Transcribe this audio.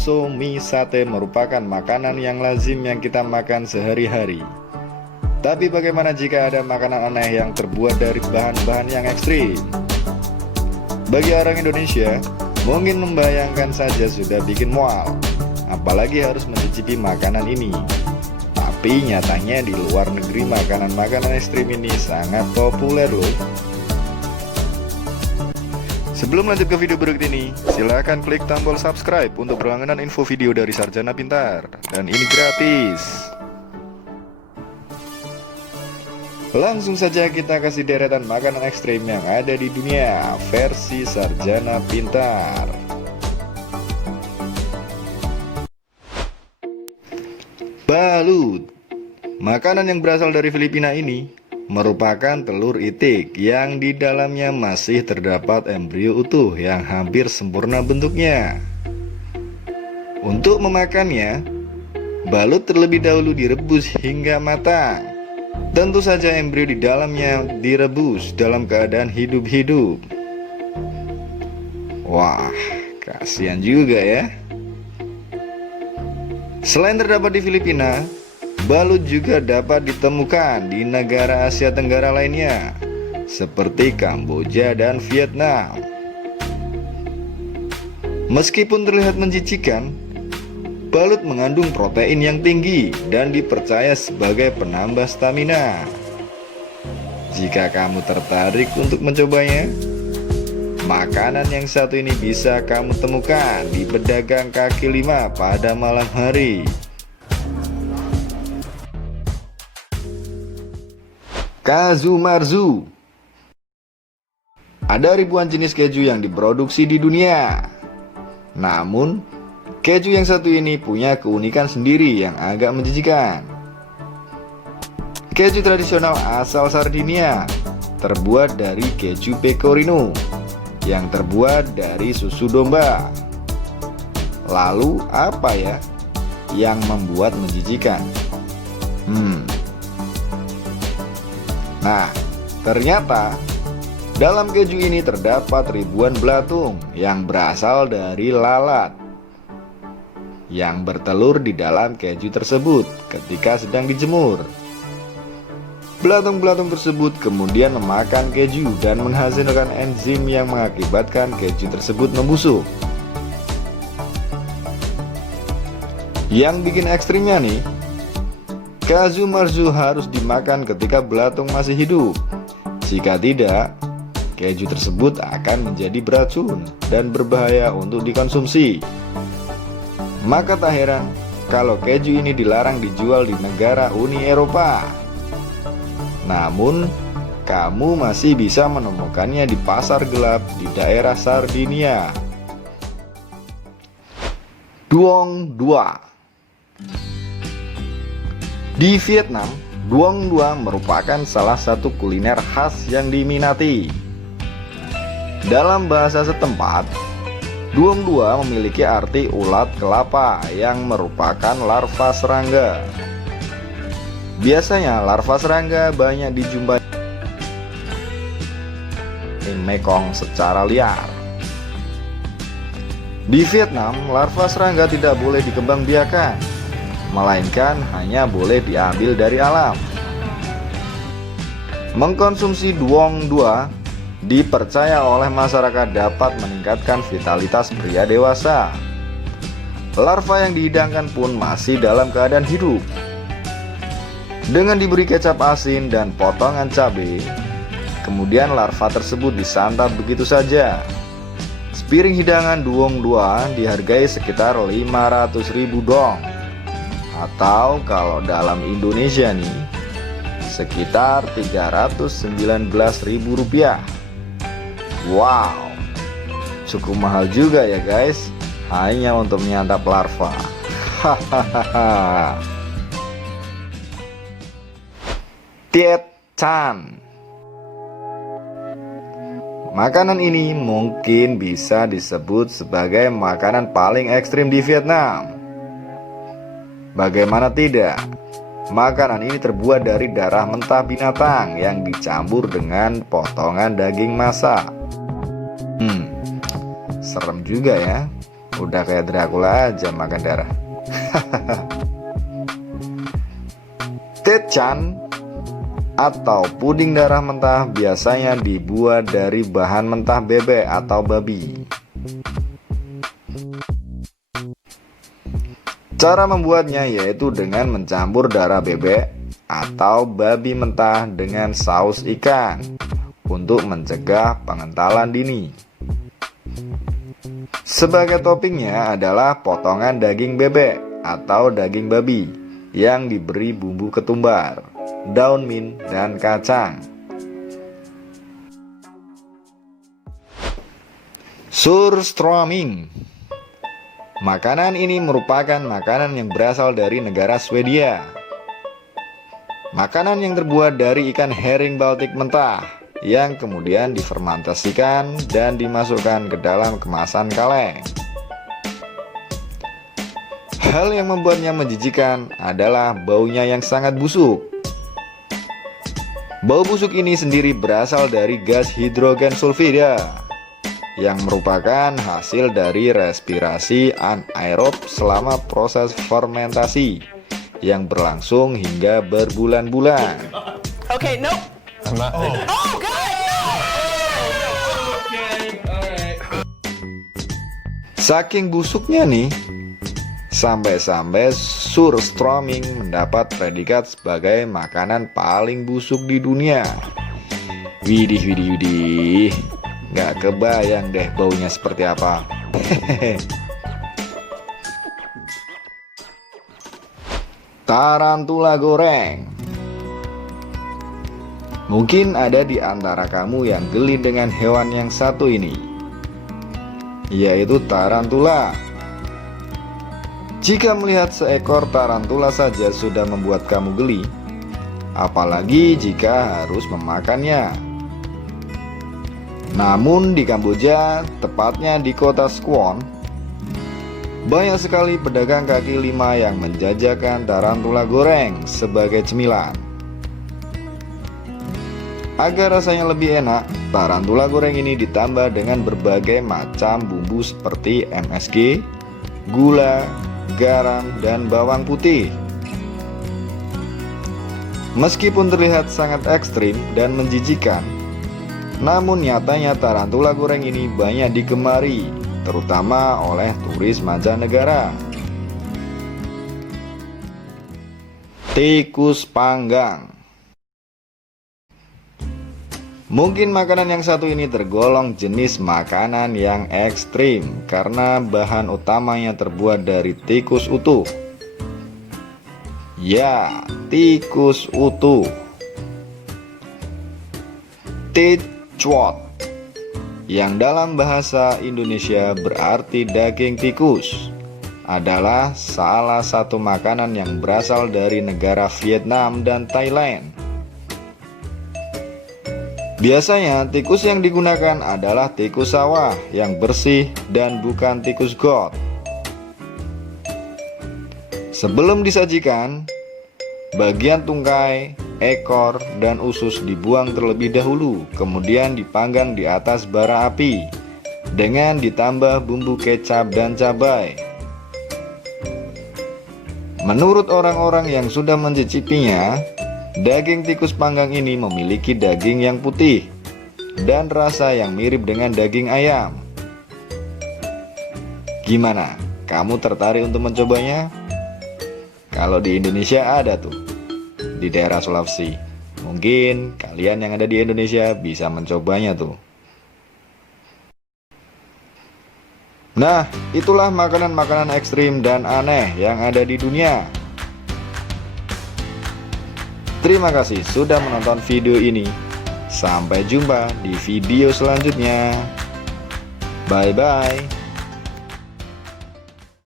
bakso, mie, sate merupakan makanan yang lazim yang kita makan sehari-hari. Tapi bagaimana jika ada makanan aneh yang terbuat dari bahan-bahan yang ekstrim? Bagi orang Indonesia, mungkin membayangkan saja sudah bikin mual, apalagi harus mencicipi makanan ini. Tapi nyatanya di luar negeri makanan-makanan ekstrim ini sangat populer loh. Sebelum lanjut ke video berikut ini, silahkan klik tombol subscribe untuk berlangganan info video dari Sarjana Pintar. Dan ini gratis. Langsung saja kita kasih deretan makanan ekstrim yang ada di dunia versi Sarjana Pintar. Balut. Makanan yang berasal dari Filipina ini merupakan telur itik yang di dalamnya masih terdapat embrio utuh yang hampir sempurna bentuknya. Untuk memakannya, balut terlebih dahulu direbus hingga matang. Tentu saja embrio di dalamnya direbus dalam keadaan hidup-hidup. Wah, kasihan juga ya. Selain terdapat di Filipina, balut juga dapat ditemukan di negara Asia Tenggara lainnya, seperti Kamboja dan Vietnam. Meskipun terlihat menjijikan, balut mengandung protein yang tinggi dan dipercaya sebagai penambah stamina. Jika kamu tertarik untuk mencobanya, makanan yang satu ini bisa kamu temukan di pedagang kaki lima pada malam hari. Kazu marzu. Ada ribuan jenis keju yang diproduksi di dunia. Namun, keju yang satu ini punya keunikan sendiri yang agak menjijikan. Keju tradisional asal Sardinia terbuat dari keju pecorino yang terbuat dari susu domba. Lalu apa ya yang membuat menjijikan? Nah, ternyata dalam keju ini terdapat ribuan belatung yang berasal dari lalat yang bertelur di dalam keju tersebut ketika sedang dijemur. Belatung-belatung tersebut kemudian memakan keju dan menghasilkan enzim yang mengakibatkan keju tersebut membusuk. Yang bikin ekstrimnya nih, kazu marzu harus dimakan ketika belatung masih hidup. Jika tidak, keju tersebut akan menjadi beracun dan berbahaya untuk dikonsumsi. Maka tak heran kalau keju ini dilarang dijual di negara Uni Eropa. Namun, kamu masih bisa menemukannya di pasar gelap di daerah Sardinia. Duong dua. Di Vietnam, duong dua merupakan salah satu kuliner khas yang diminati. Dalam bahasa setempat, duong dua memiliki arti ulat kelapa yang merupakan larva serangga. Biasanya larva serangga banyak dijumpai di Mekong secara liar. Di Vietnam, larva serangga tidak boleh dikembangbiakan, melainkan hanya boleh diambil dari alam. Mengkonsumsi duong dua dipercaya oleh masyarakat dapat meningkatkan vitalitas pria dewasa. Larva yang dihidangkan pun masih dalam keadaan hidup. Dengan diberi kecap asin dan potongan cabai, kemudian larva tersebut disantap begitu saja. Sepiring hidangan duong dua dihargai sekitar 500.000 dong, atau kalau dalam Indonesia nih, sekitar Rp319.000. Wow, cukup mahal juga ya guys, hanya untuk menyantap larva. Hahaha. Tiet chan. Makanan ini mungkin bisa disebut sebagai makanan paling ekstrim di Vietnam. Bagaimana tidak? Makanan ini terbuat dari darah mentah binatang yang dicampur dengan potongan daging masak. Serem juga ya. Udah kayak Dracula aja makan darah. Taechan atau puding darah mentah biasanya dibuat dari bahan mentah bebek atau babi. Cara membuatnya yaitu dengan mencampur darah bebek atau babi mentah dengan saus ikan untuk mencegah pengentalan dini. Sebagai toppingnya adalah potongan daging bebek atau daging babi yang diberi bumbu ketumbar, daun mint, dan kacang. Surströmming. Makanan ini merupakan makanan yang berasal dari negara Swedia. Makanan yang terbuat dari ikan herring Baltik mentah yang kemudian difermentasikan dan dimasukkan ke dalam kemasan kaleng. Hal yang membuatnya menjijikan adalah baunya yang sangat busuk. Bau busuk ini sendiri berasal dari gas hidrogen sulfida yang merupakan hasil dari respirasi anaerob selama proses fermentasi yang berlangsung hingga berbulan-bulan. Okay, nope. I'm not. Oh, God, no! Okay, alright. Saking busuknya nih, sampai-sampai surströmming mendapat predikat sebagai makanan paling busuk di dunia. Widih. Gak kebayang deh baunya seperti apa. Tarantula goreng. Mungkin ada di antara kamu yang geli dengan hewan yang satu ini, yaitu tarantula. Jika melihat seekor tarantula saja sudah membuat kamu geli, apalagi jika harus memakannya. Namun di Kamboja, tepatnya di kota Skwon, banyak sekali pedagang kaki lima yang menjajakan tarantula goreng sebagai cemilan. Agar rasanya lebih enak, tarantula goreng ini ditambah dengan berbagai macam bumbu seperti MSG, gula, garam, dan bawang putih. Meskipun terlihat sangat ekstrim dan menjijikan, namun nyatanya tarantula goreng ini banyak digemari, terutama oleh turis mancanegara. Tikus panggang. Mungkin makanan yang satu ini tergolong jenis makanan yang ekstrim karena bahan utamanya terbuat dari tikus utuh. Ya, tikus utuh. Tecuot, yang dalam bahasa Indonesia berarti daging tikus, adalah salah satu makanan yang berasal dari negara Vietnam dan Thailand. Biasanya tikus yang digunakan adalah tikus sawah yang bersih dan bukan tikus got. Sebelum disajikan, bagian tungkai, ekor, dan usus dibuang terlebih dahulu, kemudian dipanggang di atas bara api dengan ditambah bumbu kecap dan cabai. Menurut orang-orang yang sudah mencicipinya, daging tikus panggang ini memiliki daging yang putih dan rasa yang mirip dengan daging ayam. Gimana? Kamu tertarik untuk mencobanya? Kalau di Indonesia ada tuh, di daerah Sulawesi. Mungkin kalian yang ada di Indonesia bisa mencobanya tuh. Nah, itulah makanan-makanan ekstrim dan aneh yang ada di dunia. Terima kasih sudah menonton video ini. Sampai jumpa di video selanjutnya. Bye-bye.